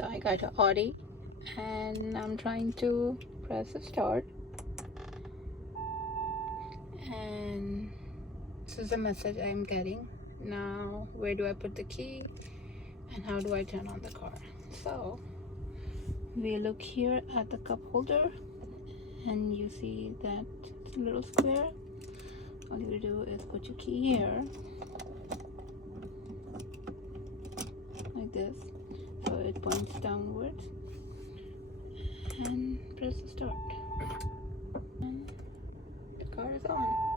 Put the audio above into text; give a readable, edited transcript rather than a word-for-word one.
So I got an Audi and I'm trying to press the start, and this is the message I'm getting. Now where do I put the key and how do I turn on the car? So we look here at the cup holder and you see that it's a little square. All you do is put your key here like this, so it points downwards, and press the start and the car is on.